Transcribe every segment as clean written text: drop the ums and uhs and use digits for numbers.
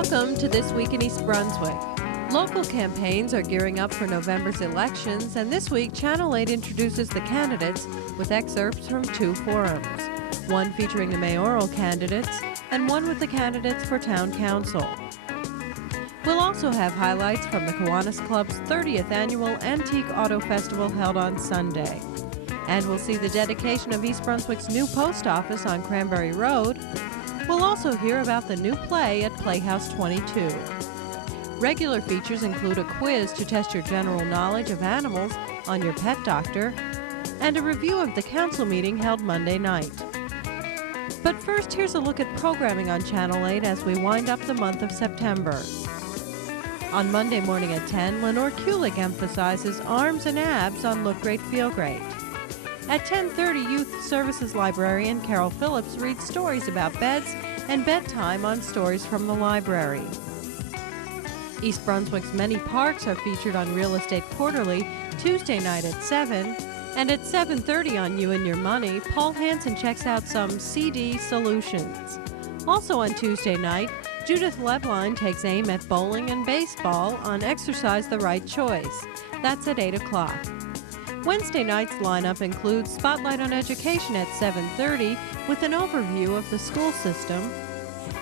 Welcome to This Week in East Brunswick. Local campaigns are gearing up for November's elections, and this week Channel 8 introduces the candidates with excerpts from two forums, one featuring the mayoral candidates and one with the candidates for town council. We'll also have highlights from the Kiwanis Club's 30th annual Antique Auto Festival held on Sunday. And we'll see the dedication of East Brunswick's new post office on Cranberry Road. We'll also hear about the new play at Playhouse 22. Regular features include a quiz to test your general knowledge of animals on your pet doctor, and a review of the council meeting held Monday night. But first, here's a look at programming on Channel 8 as we wind up the month of September. On Monday morning at 10, Lenore Kulik emphasizes arms and abs on Look Great, Feel Great. At 10:30, Youth Services librarian Carol Phillips reads stories about beds and bedtime on Stories from the Library. East Brunswick's many parks are featured on Real Estate Quarterly Tuesday night at 7, and at 7:30 on You and Your Money, Paul Hansen checks out some CD solutions. Also on Tuesday night, Judith Lebline takes aim at bowling and baseball on Exercise the Right Choice. That's at 8 o'clock. Wednesday night's lineup includes Spotlight on Education at 7:30 with an overview of the school system,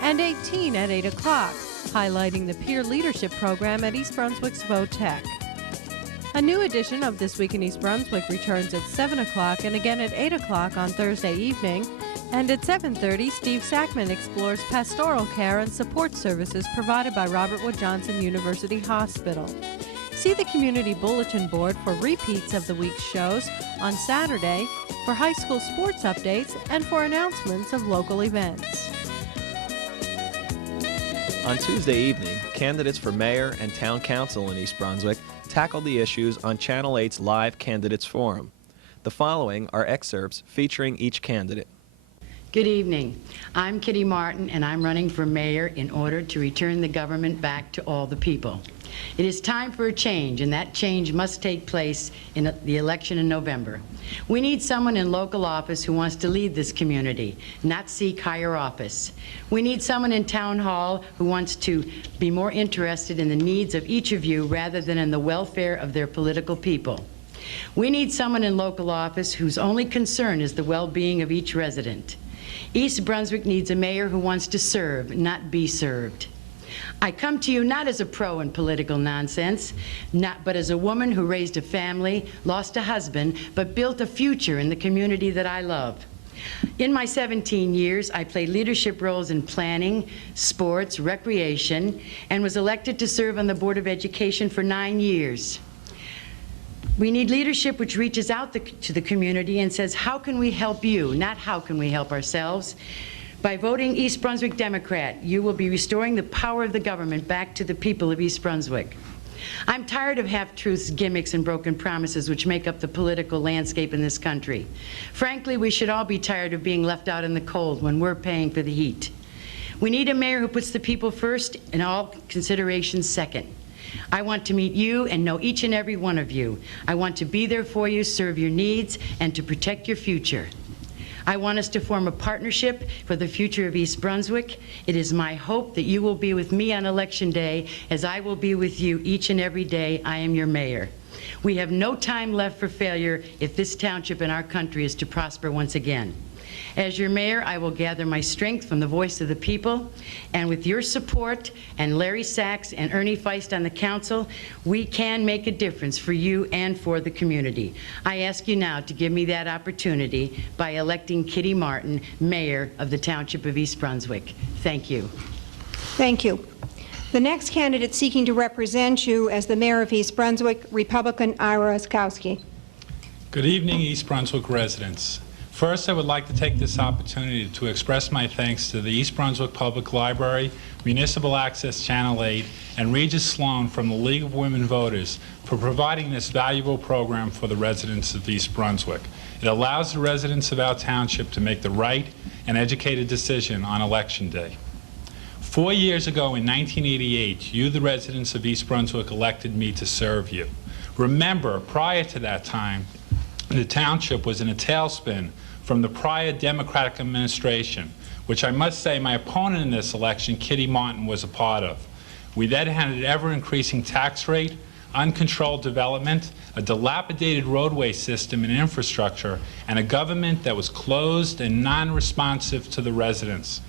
and 18 at 8 o'clock, highlighting the peer leadership program at East Brunswick's Votech. A new edition of This Week in East Brunswick returns at 7 o'clock and again at 8 o'clock on Thursday evening, and at 7:30, Steve Sackman explores pastoral care and support services provided by Robert Wood Johnson University Hospital. See the community bulletin board for repeats of the week's shows on Saturday, for high school sports updates, and for announcements of local events. On Tuesday evening, candidates for mayor and town council in East Brunswick tackle the issues on Channel 8's Live Candidates Forum. The following are excerpts featuring each candidate. Good evening. I'm Kitty Martin, and I'm running for mayor in order to return the government back to all the people. It is time for a change, and that change must take place in the election in November. We need someone in local office who wants to lead this community, not seek higher office. We need someone in town hall who wants to be more interested in the needs of each of you rather than in the welfare of their political people. We need someone in local office whose only concern is the well-being of each resident. East Brunswick needs a mayor who wants to serve, not be served. I come to you not as a pro in political nonsense, but as a woman who raised a family, lost a husband, but built a future in the community that I love. In my 17 years, I played leadership roles in planning, sports, recreation, and was elected to serve on the Board of Education for 9 years. We need leadership which reaches out to the community and says, how can we help you, not how can we help ourselves? By voting East Brunswick Democrat, you will be restoring the power of the government back to the people of East Brunswick. I'm tired of half-truths, gimmicks, and broken promises which make up the political landscape in this country. Frankly, we should all be tired of being left out in the cold when we're paying for the heat. We need a mayor who puts the people first and all considerations second. I want to meet you and know each and every one of you. I want to be there for you, serve your needs, and to protect your future. I want us to form a partnership for the future of East Brunswick. It is my hope that you will be with me on Election Day as I will be with you each and every day I am your mayor. We have no time left for failure if this township and our country is to prosper once again. As your mayor, I will gather my strength from the voice of the people, and with your support and Larry Sachs and Ernie Feist on the council, we can make a difference for you and for the community. I ask you now to give me that opportunity by electing Kitty Martin, mayor of the Township of East Brunswick. Thank you. Thank you. The next candidate seeking to represent you as the mayor of East Brunswick, Republican Ira Oskowski. Good evening, East Brunswick residents. First, I would like to take this opportunity to express my thanks to the East Brunswick Public Library, Municipal Access Channel 8, and Regis Sloan from the League of Women Voters for providing this valuable program for the residents of East Brunswick. It allows the residents of our township to make the right and educated decision on Election Day. 4 years ago in 1988, you, the residents of East Brunswick, elected me to serve you. Remember, prior to that time, the township was in a tailspin from the prior Democratic administration, which I must say my opponent in this election, Kitty Martin, was a part of. We then had an ever-increasing tax rate, uncontrolled development, a dilapidated roadway system and infrastructure, and a government that was closed and non-responsive to the residents.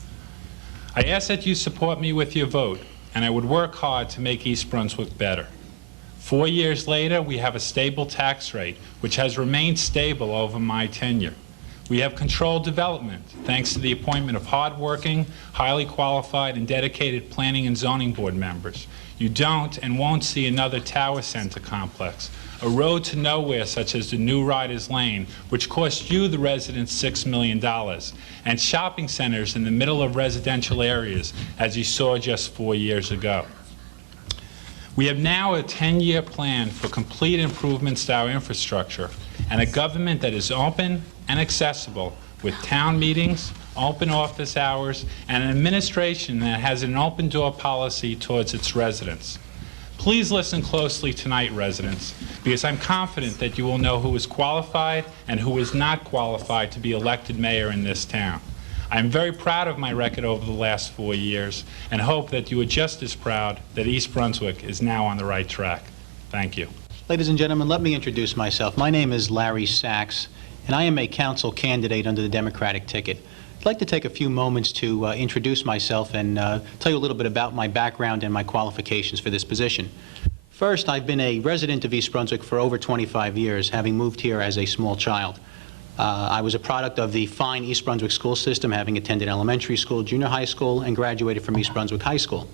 I ask that you support me with your vote, and I would work hard to make East Brunswick better. 4 years later, we have a stable tax rate, which has remained stable over my tenure. We have controlled development, thanks to the appointment of hardworking, highly qualified, and dedicated planning and zoning board members. You don't and won't see another Tower Center complex, a road to nowhere such as the new Riders Lane, which cost you, the residents, $6 million, and shopping centers in the middle of residential areas, as you saw just 4 years ago. We have now a 10-year plan for complete improvements to our infrastructure and a government that is open and accessible, with town meetings, open office hours, and an administration that has an open-door policy towards its residents. Please listen closely tonight, residents, because I'm confident that you will know who is qualified and who is not qualified to be elected mayor in this town. I'm very proud of my record over the last 4 years and hope that you are just as proud that East Brunswick is now on the right track. Thank you. Ladies and gentlemen, let me introduce myself. My name is Larry Sachs, and I am a council candidate under the Democratic ticket. I'd like to take a few moments to introduce myself and tell you a little bit about my background and my qualifications for this position. First, I've been a resident of East Brunswick for over 25 years, having moved here as a small child. I was a product of the fine East Brunswick school system, having attended elementary school, junior high school, and graduated from East Brunswick High School.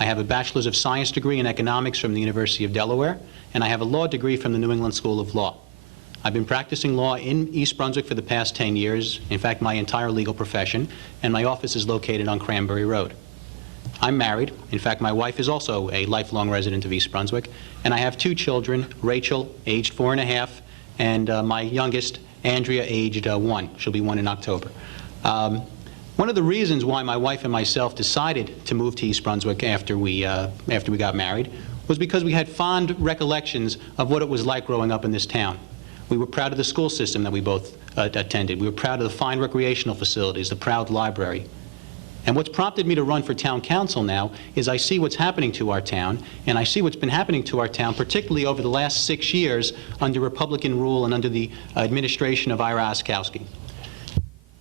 I have a Bachelor's of Science degree in economics from the University of Delaware, and I have a law degree from the New England School of Law. I've been practicing law in East Brunswick for the past 10 years, in fact, my entire legal profession, and my office is located on Cranberry Road. I'm married. In fact, my wife is also a lifelong resident of East Brunswick, and I have 2 children, Rachel, aged 4.5, and my youngest, Andrea, aged 1. She'll be 1 in October. One of the reasons why my wife and myself decided to move to East Brunswick after we got married was because we had fond recollections of what it was like growing up in this town. We were proud of the school system that we both attended. We were proud of the fine recreational facilities, the proud library. And what's prompted me to run for town council now is I see what's happening to our town, and I see what's been happening to our town, particularly over the last 6 years under Republican rule and under the administration of Ira Oskowski.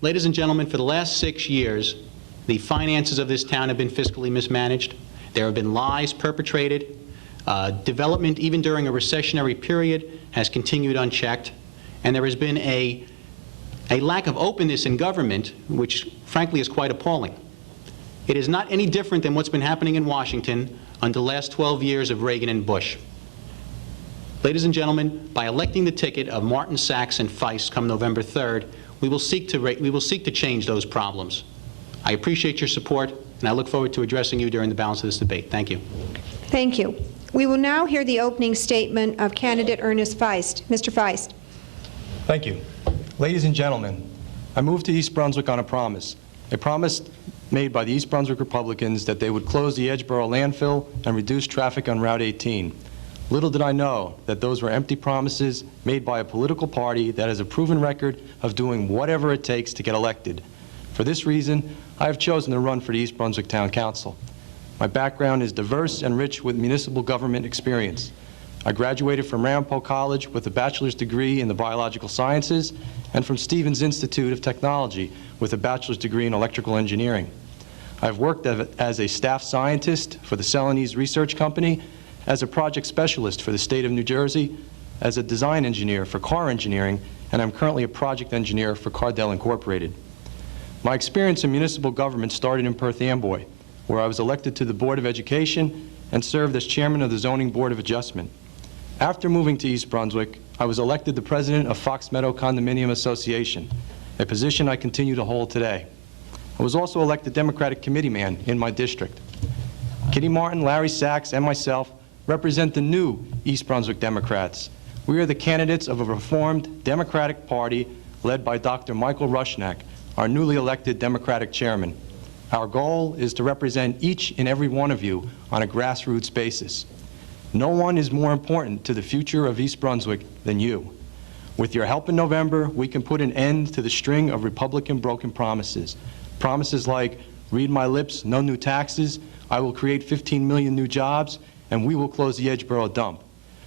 Ladies and gentlemen, for the last 6 years, the finances of this town have been fiscally mismanaged. There have been lies perpetrated. Development, even during a recessionary period, has continued unchecked, and there has been a lack of openness in government, which frankly is quite appalling. It is not any different than what's been happening in Washington under the last 12 years of Reagan and Bush. Ladies and gentlemen, by electing the ticket of Martin, Sachs, and Feist come November 3rd, we will seek to change those problems. I appreciate your support, and I look forward to addressing you during the balance of this debate. Thank you. Thank you. We will now hear the opening statement of candidate Ernest Feist. Mr. Feist. Thank you. Ladies and gentlemen, I moved to East Brunswick on a promise made by the East Brunswick Republicans that they would close the Edgeboro landfill and reduce traffic on Route 18. Little did I know that those were empty promises made by a political party that has a proven record of doing whatever it takes to get elected. For this reason, I have chosen to run for the East Brunswick Town Council. My background is diverse and rich with municipal government experience. I graduated from Ramapo College with a bachelor's degree in the biological sciences and from Stevens Institute of Technology with a bachelor's degree in electrical engineering. I've worked as a staff scientist for the Celanese Research Company, as a project specialist for the state of New Jersey, as a design engineer for car engineering, and I'm currently a project engineer for Cardell Incorporated. My experience in municipal government started in Perth Amboy, where I was elected to the Board of Education and served as chairman of the Zoning Board of Adjustment. After moving to East Brunswick, I was elected the president of Fox Meadow Condominium Association, a position I continue to hold today. I was also elected Democratic committee man in my district. Kitty Martin, Larry Sachs, and myself represent the new East Brunswick Democrats. We are the candidates of a reformed Democratic Party led by Dr. Michael Rushnack, our newly elected Democratic chairman. Our goal is to represent each and every one of you on a grassroots basis. No one is more important to the future of East Brunswick than you. With your help in November, we can put an end to the string of Republican broken promises. Promises like, read my lips, no new taxes, I will create 15 million new jobs, and we will close the Edgeboro dump.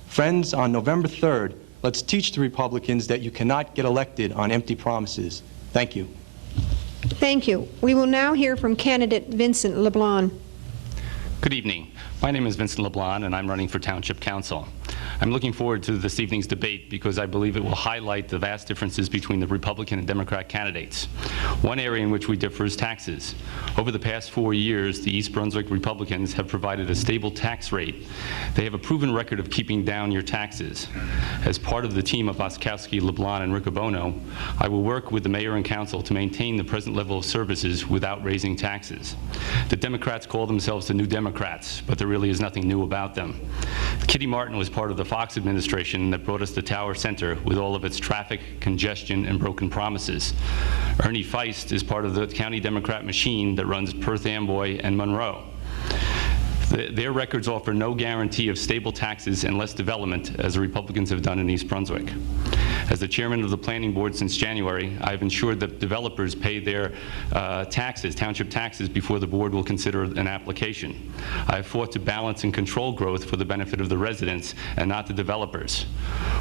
Friends, on November 3rd, let's teach the Republicans that you cannot get elected on empty promises. Thank you. Thank you. We will now hear from candidate Vincent LeBlanc. Good evening. My name is Vincent LeBlanc, and I'm running for Township Council. I'm looking forward to this evening's debate because I believe it will highlight the vast differences between the Republican and Democrat candidates. One area in which we differ is taxes. Over the past 4 years, the East Brunswick Republicans have provided a stable tax rate. They have a proven record of keeping down your taxes. As part of the team of Oskowski, LeBlanc, and Riccobono, I will work with the mayor and council to maintain the present level of services without raising taxes. The Democrats call themselves the New Democrats, but there really is nothing new about them. Kitty Martin was part of the Fox administration that brought us the Tower Center with all of its traffic, congestion, and broken promises. Ernie Feist is part of the county Democrat machine that runs Perth Amboy and Monroe. Their records offer no guarantee of stable taxes and less development, as the Republicans have done in East Brunswick. As the chairman of the planning board since January, I've ensured that developers pay their taxes, township taxes, before the board will consider an application. I've fought to balance and control growth for the benefit of the residents and not the developers.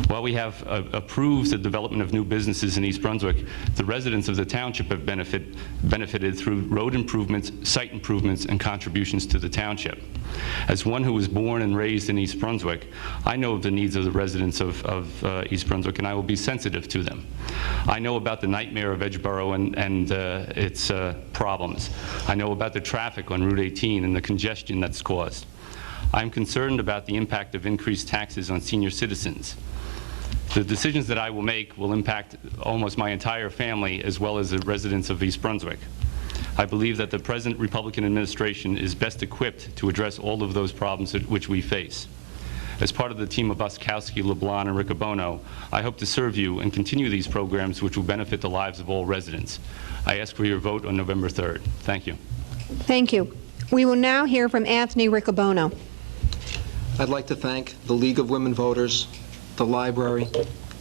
While we have approved the development of new businesses in East Brunswick, the residents of the township have benefited through road improvements, site improvements, and contributions to the township. As one who was born and raised in East Brunswick, I know of the needs of the residents of East Brunswick, and I will be sensitive to them. I know about the nightmare of Edgeboro and its problems. I know about the traffic on Route 18 and the congestion that's caused. I'm concerned about the impact of increased taxes on senior citizens. The decisions that I will make will impact almost my entire family as well as the residents of East Brunswick. I believe that the present Republican administration is best equipped to address all of those problems which we face. As part of the team of Oskowski, LeBlanc, and Riccobono, I hope to serve you and continue these programs which will benefit the lives of all residents. I ask for your vote on November 3rd. Thank you. Thank you. We will now hear from Anthony Riccobono. I'd like to thank the League of Women Voters, the library,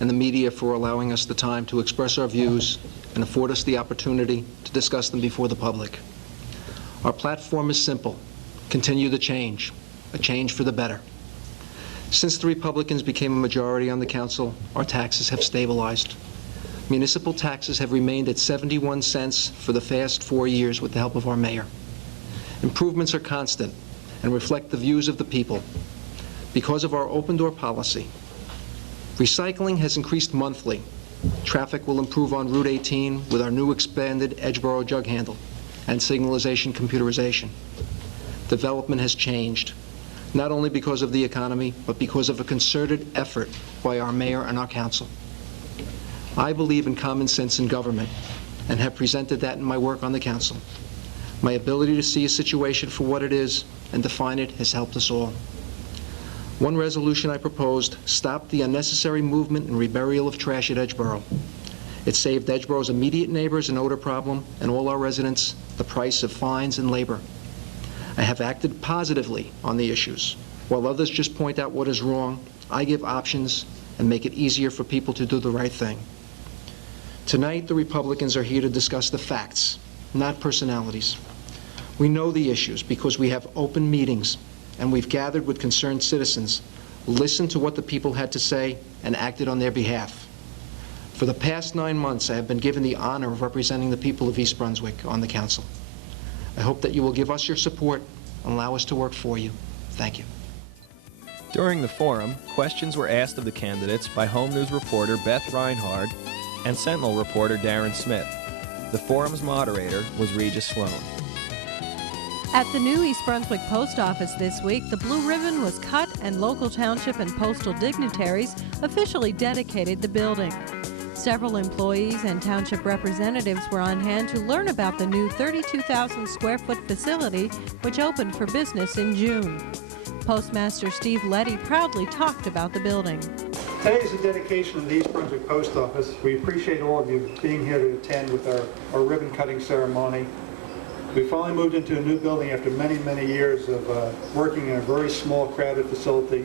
and the media for allowing us the time to express our views and afford us the opportunity to discuss them before the public. Our platform is simple: continue the change, a change for the better. Since the Republicans became a majority on the council, our taxes have stabilized. Municipal taxes have remained at 71 cents for the past 4 years with the help of our mayor. Improvements are constant and reflect the views of the people. Because of our open-door policy, recycling has increased monthly. Traffic will improve on Route 18 with our new expanded Edgeboro jug handle and signalization computerization. Development has changed, not only because of the economy, but because of a concerted effort by our mayor and our council. I believe in common sense in government and have presented that in my work on the council. My ability to see a situation for what it is and define it has helped us all. One resolution I proposed stopped the unnecessary movement and reburial of trash at Edgeboro. It saved Edgeboro's immediate neighbors an odor problem and all our residents the price of fines and labor. I have acted positively on the issues. While others just point out what is wrong, I give options and make it easier for people to do the right thing. Tonight, the Republicans are here to discuss the facts, not personalities. We know the issues because we have open meetings and we've gathered with concerned citizens, listened to what the people had to say, and acted on their behalf. For the past 9 months, I have been given the honor of representing the people of East Brunswick on the council. I hope that you will give us your support and allow us to work for you. Thank you. During the forum, questions were asked of the candidates by Home News reporter Beth Reinhard and Sentinel reporter Darren Smith. The forum's moderator was Regis Sloan. At the new East Brunswick Post Office this week, the blue ribbon was cut and local township and postal dignitaries officially dedicated the building. Several employees and township representatives were on hand to learn about the new 32,000 square foot facility, which opened for business in June. Postmaster Steve Letty proudly talked about the building. Today is a dedication of the East Brunswick Post Office. We appreciate all of you being here to attend with our ribbon cutting ceremony. We finally moved into a new building after many, many years of working in a very small, crowded facility.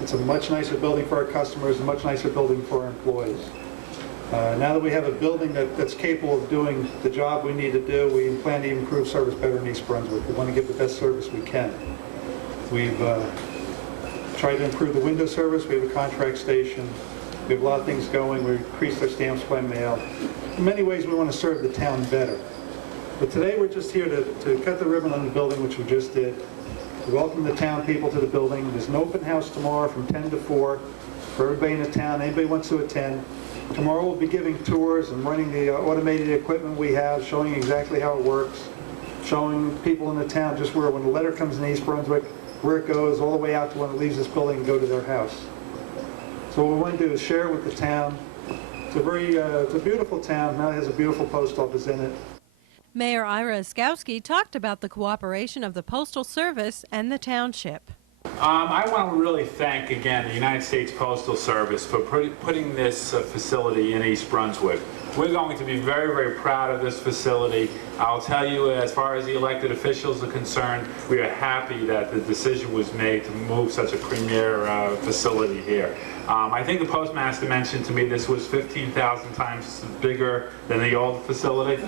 It's a much nicer building for our customers, a much nicer building for our employees. Now that we have a building that's capable of doing the job we need to do, we plan to improve service better in East Brunswick. We want to give the best service we can. We've tried to improve the window service. We have a contract station. We have a lot of things going. We increased our stamps by mail. In many ways, we want to serve the town better. But today, we're just here to cut the ribbon on the building, which we just did. To welcome the town people to the building. There's an open house tomorrow from 10 to 4 for everybody in the town. Anybody wants to attend. Tomorrow, we'll be giving tours and running the automated equipment we have, showing exactly how it works, showing people in the town just where, when the letter comes in East Brunswick, where it goes, all the way out to when it leaves this building and go to their house. So what we want to do is share it with the town. It's a beautiful town. Now it has a beautiful post office in it. Mayor Ira Oskowski talked about the cooperation of the Postal Service and the Township. I want to really thank again the United States Postal Service for putting this facility in East Brunswick. We're going to be very, very proud of this facility. I'll tell you, as far as the elected officials are concerned, we are happy that the decision was made to move such a premier facility here. I think the postmaster mentioned to me this was 15,000 times bigger than the old facility,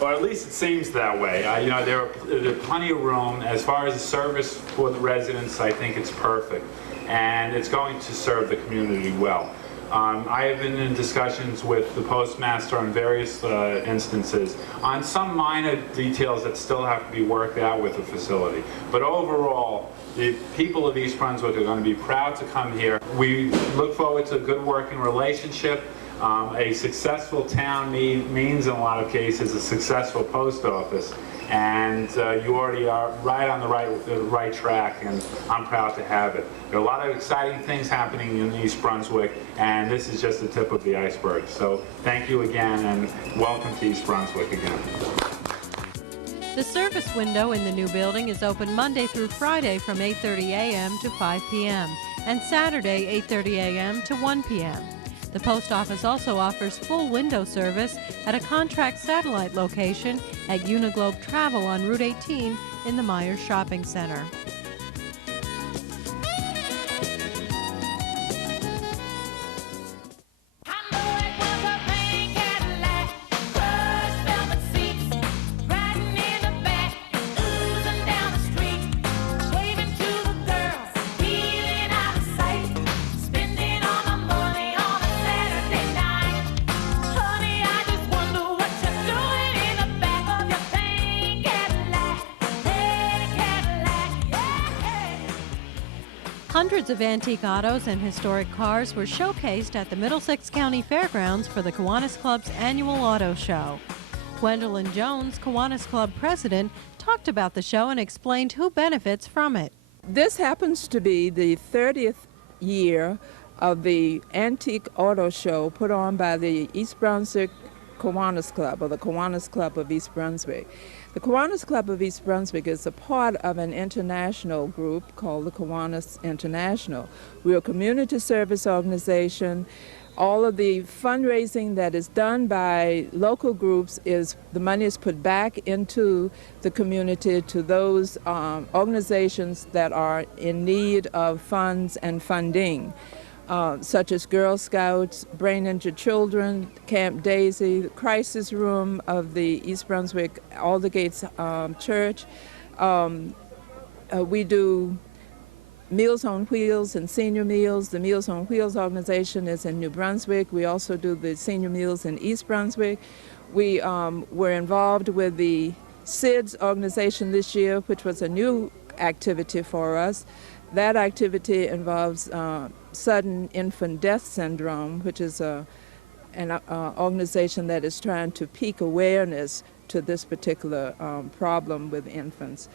or at least it seems that way. You know, there are plenty of room. As far as the service for the residents, I think it's perfect, and it's going to serve the community well. I have been in discussions with the postmaster on various instances on some minor details that still have to be worked out with the facility. But overall, the people of East Brunswick are going to be proud to come here. We look forward to a good working relationship. A successful town means in a lot of cases a successful post office. And you already are right on the right track, and I'm proud to have it. There are a lot of exciting things happening in East Brunswick, and this is just the tip of the iceberg. So thank you again, and welcome to East Brunswick again. The service window in the new building is open Monday through Friday from 8:30 a.m. to 5 p.m. and Saturday 8:30 a.m. to 1 p.m. The post office also offers full window service at a contract satellite location at Uniglobe Travel on Route 18 in the Myers Shopping Center. Hundreds of antique autos and historic cars were showcased at the Middlesex County Fairgrounds for the Kiwanis Club's annual auto show. Gwendolyn Jones, Kiwanis Club president, talked about the show and explained who benefits from it. This happens to be the 30th year of the antique auto show put on by the East Brunswick Kiwanis Club, or the Kiwanis Club of East Brunswick. The Kiwanis Club of East Brunswick is a part of an international group called the Kiwanis International. We're a community service organization. All of the fundraising that is done by local groups the money is put back into the community to those organizations that are in need of funds and funding. Such as Girl Scouts, Brain Injured Children, Camp Daisy, the Crisis Room of the East Brunswick Aldergates Church. We do Meals on Wheels and senior meals. The Meals on Wheels organization is in New Brunswick. We also do the senior meals in East Brunswick. We were involved with the SIDS organization this year, which was a new activity for us. That activity involves sudden infant death syndrome, which is an organization that is trying to peak awareness to this particular problem with infants.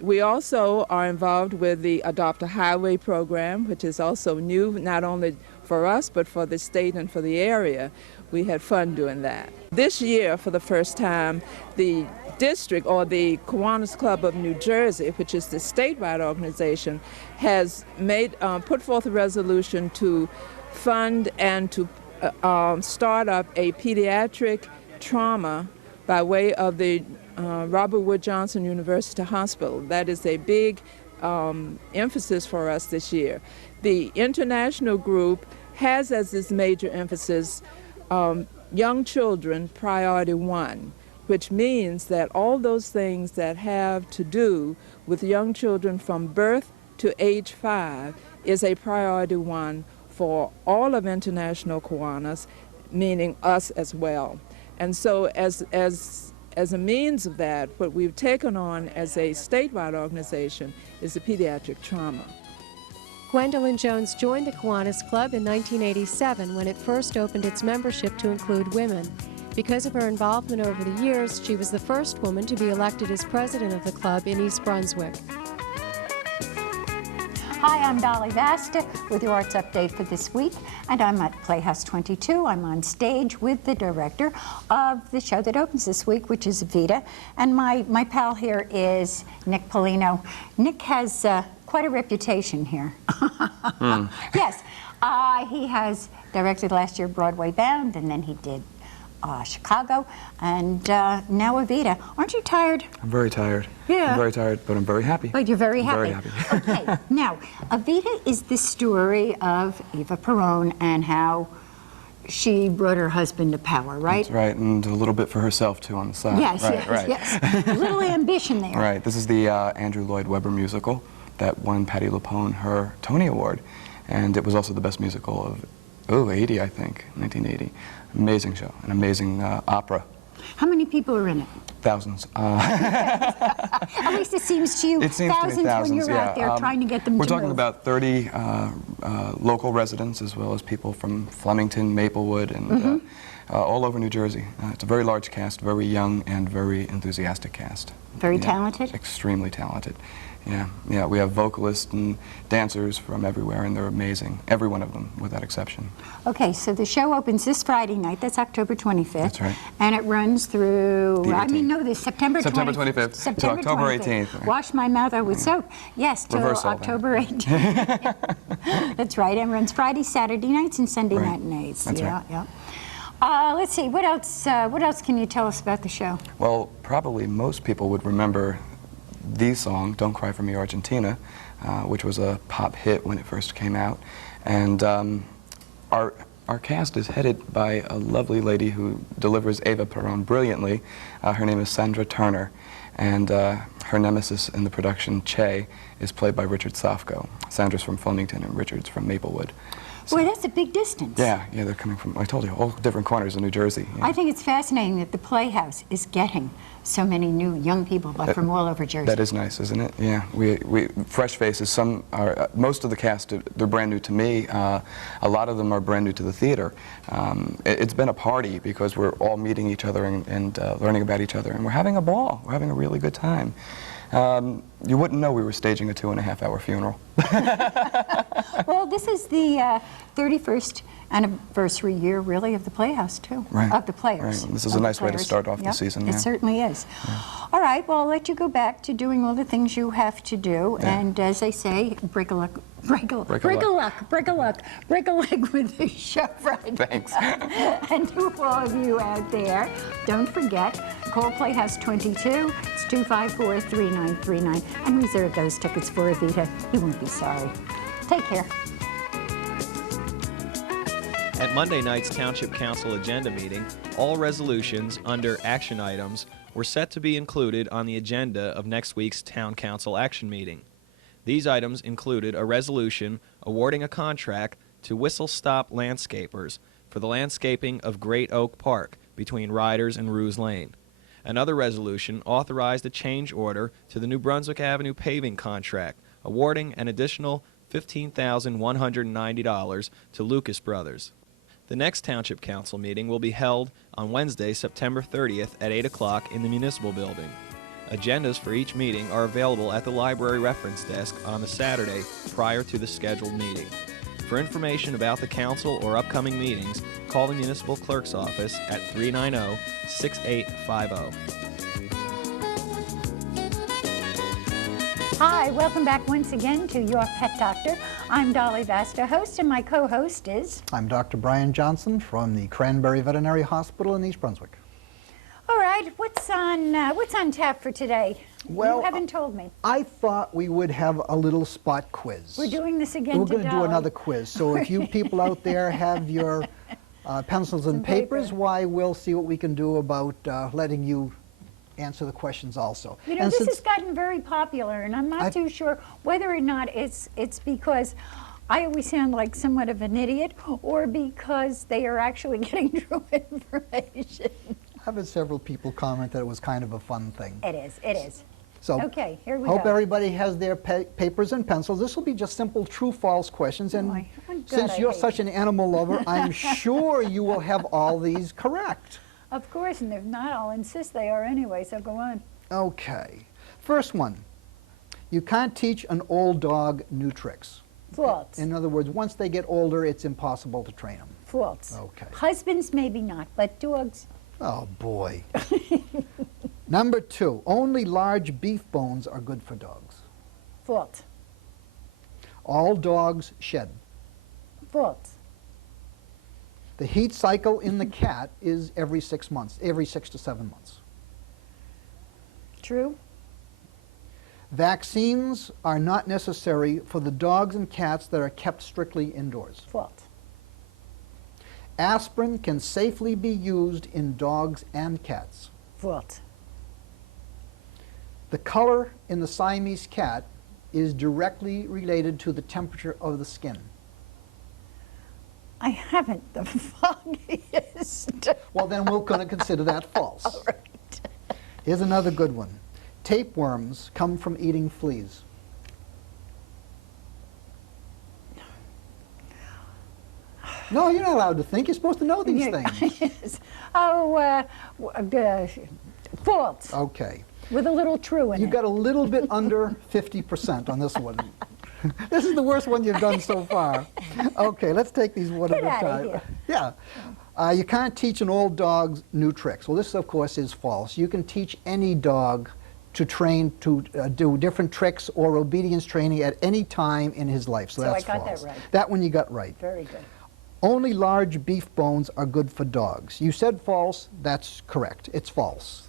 We also are involved with the Adopt a Highway program, which is also new, not only for us, but for the state and for the area. We had fun doing that. This year, for the first time, the district, or the Kiwanis Club of New Jersey, which is the statewide organization, has put forth a resolution to fund and to start up a pediatric trauma by way of the Robert Wood Johnson University Hospital. That is a big emphasis for us this year. The international group has as its major emphasis young children priority 1, which means that all those things that have to do with young children from birth to age 5 is a priority 1 for all of International Kiwanis, meaning us as well. And so as a means of that, what we've taken on as a statewide organization is the pediatric trauma. Gwendolyn Jones joined the Kiwanis Club in 1987 when it first opened its membership to include women. Because of her involvement over the years, she was the first woman to be elected as president of the club in East Brunswick. Hi, I'm Dolly Vasta with your Arts Update for this week, and I'm at Playhouse 22. I'm on stage with the director of the show that opens this week, which is Evita, and my pal here is Nick Polino. Nick has quite a reputation here. Yes, he has directed last year Broadway Bound, and then he did Chicago, and now Evita. Aren't you tired? I'm very tired. Yeah. I'm very tired, but I'm very happy. But you're very happy. Very happy. Okay, now, Evita is the story of Eva Perón and how she brought her husband to power, right? That's right, and a little bit for herself, too, on the side. Yes, right, yes, yes. A little ambition there. Right, this is the Andrew Lloyd Webber musical that won Patti LuPone her Tony Award, and it was also the best musical of, 80, I think, 1980. Amazing show, an amazing opera. How many people are in it? Thousands. At least it seems to you. It seems thousands to be thousands, when you're out there trying to get them We're to talking move. about 30 local residents as well as people from Flemington, Maplewood, and all over New Jersey. It's a very large cast, very young and very enthusiastic cast. Very talented? Extremely talented. Yeah, we have vocalists and dancers from everywhere, and they're amazing. Every one of them, without exception. Okay, so the show opens this Friday night. That's October 25th. That's right. And it runs through, this September 25th. September 25th to October 18th. Wash my mouth out with soap. Yes, till October 18th. That's right, and runs Friday, Saturday nights, and Sunday matinees. That's right. Yeah. Let's see, what else can you tell us about the show? Well, probably most people would remember the song, Don't Cry For Me, Argentina, which was a pop hit when it first came out. And our cast is headed by a lovely lady who delivers Eva Perón brilliantly. Her name is Sandra Turner, and her nemesis in the production, Che, is played by Richard Safko. Sandra's from Flemington and Richard's from Maplewood. Boy, that's a big distance. Yeah, they're coming from, I told you, all different corners of New Jersey. Yeah. I think it's fascinating that the Playhouse is getting so many new young people from all over Jersey. That is nice, isn't it? Yeah, we fresh faces. Some are, most of the cast, they're brand new to me. A lot of them are brand new to the theater. It's been a party because we're all meeting each other and learning about each other, and we're having a ball. We're having a really good time. You wouldn't know we were staging a 2.5-hour funeral. Well, this is the 31st anniversary year, really, of the Playhouse, too. Right. Of the Players. Right. This is a nice way to start off the season. It certainly is. Yeah. All right, well, I'll let you go back to doing all the things you have to do. Yeah. And as they say, break a leg with the show Friday. Thanks. And to all of you out there, don't forget, call Playhouse 22. It's 254-3939. And reserve those tickets for Evita. You won't be sorry. Take care. At Monday night's Township Council agenda meeting, all resolutions under action items were set to be included on the agenda of next week's Town Council action meeting. These items included a resolution awarding a contract to Whistle Stop Landscapers for the landscaping of Great Oak Park between Riders and Ruse Lane. Another resolution authorized a change order to the New Brunswick Avenue paving contract, awarding an additional $15,190 to Lucas Brothers. The next Township Council meeting will be held on Wednesday, September 30th at 8 o'clock in the Municipal Building. Agendas for each meeting are available at the Library Reference Desk on the Saturday prior to the scheduled meeting. For information about the Council or upcoming meetings, call the Municipal Clerk's Office at 390-6850. Hi, welcome back once again to Your Pet Doctor. I'm Dolly Vasta, host, and my co-host is... I'm Dr. Brian Johnson from the Cranberry Veterinary Hospital in East Brunswick. All right. right, what's on tap for today? Well, you haven't told me. I thought we would have a little spot quiz. We're doing this again We're today. going to do another quiz. So if you people out there have your pencils and papers, why, we'll see what we can do about letting you answer the questions also. You know, and this since has gotten very popular, and I'm not too sure whether or not it's because I always sound like somewhat of an idiot, or because they are actually getting true information. I've had several people comment that it was kind of a fun thing. It is, it is. So, okay, here we hope go. everybody has their papers and pencils. This will be just simple true-false questions, and since you're such an animal lover, I'm sure you will have all these correct. Of course, and if not, I'll insist they are anyway, so go on. Okay. First one. You can't teach an old dog new tricks. False. In other words, once they get older, it's impossible to train them. False. Okay. Husbands, maybe not, but dogs. Oh, boy. Number 2, only large beef bones are good for dogs. False. All dogs shed. False. The heat cycle in the cat is every 6 months, every 6 to 7 months. True. Vaccines are not necessary for the dogs and cats that are kept strictly indoors. False. Aspirin can safely be used in dogs and cats. False. The color in the Siamese cat is directly related to the temperature of the skin. I haven't the foggiest. Well, then we're going to consider that false. All right. Here's another good one. Tapeworms come from eating fleas. No, you're not allowed to think. You're supposed to know these things. Yes. Oh, false. Okay. With a little true in You it. got a little bit under 50% on this one. This is the worst one you've done so far. Okay, let's take these one at a time. Yeah. You can't teach an old dog new tricks. Well, this, of course, is false. You can teach any dog to train to do different tricks or obedience training at any time in his life. So that's I got false. that right. That one you got right. Very good. Only large beef bones are good for dogs. You said false. That's correct. It's false.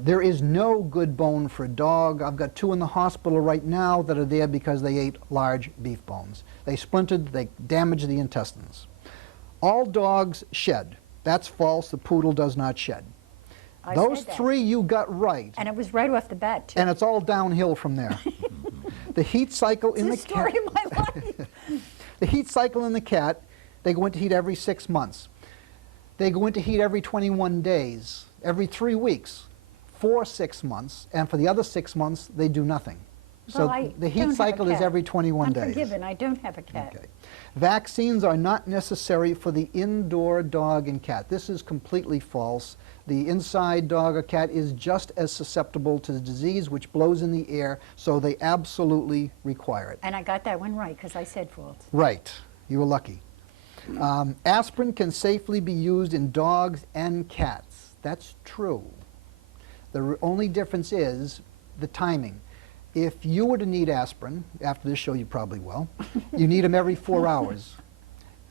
There is no good bone for a dog. I've got 2 in the hospital right now that are there because they ate large beef bones. They splintered, they damaged the intestines. All dogs shed. That's false. The poodle does not shed. Those 3 you got right. And it was right off the bat, too. And it's all downhill from there. The heat cycle in the cat. It's the story of my life. The heat cycle in the cat, they go into heat every 6 months. They go into heat every 21 days, every 3 weeks, for 6 months, and for the other 6 months, they do nothing. Well, So the heat cycle is every 21 days. I'm forgiven. I don't have a cat. Okay. Vaccines are not necessary for the indoor dog and cat. This is completely false. The inside dog or cat is just as susceptible to the disease which blows in the air, so they absolutely require it. And I got that one right because I said false. Right. You were lucky. Aspirin can safely be used in dogs and cats. That's true. The only difference is the timing. If you were to need aspirin, after this show you probably will, you need them every 4 hours.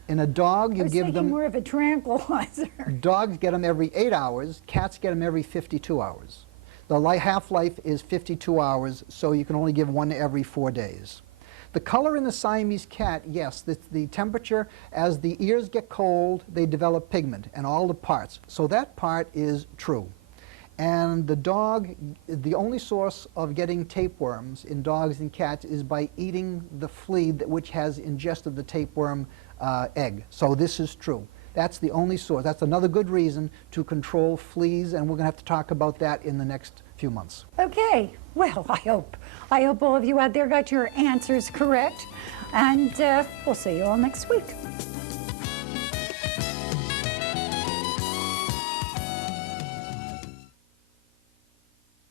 In a dog, you give them... more of a tranquilizer. Dogs get them every 8 hours. Cats get them every 52 hours. The half-life is 52 hours, so you can only give one every 4 days. The color in the Siamese cat, yes, the temperature, as the ears get cold, they develop pigment and all the parts. So that part is true. And the dog, the only source of getting tapeworms in dogs and cats is by eating the flea which has ingested the tapeworm egg. So this is true. That's the only source. That's another good reason to control fleas, and we're going to have to talk about that in the next few months. Okay. Well, I hope all of you out there got your answers correct, and we'll see you all next week.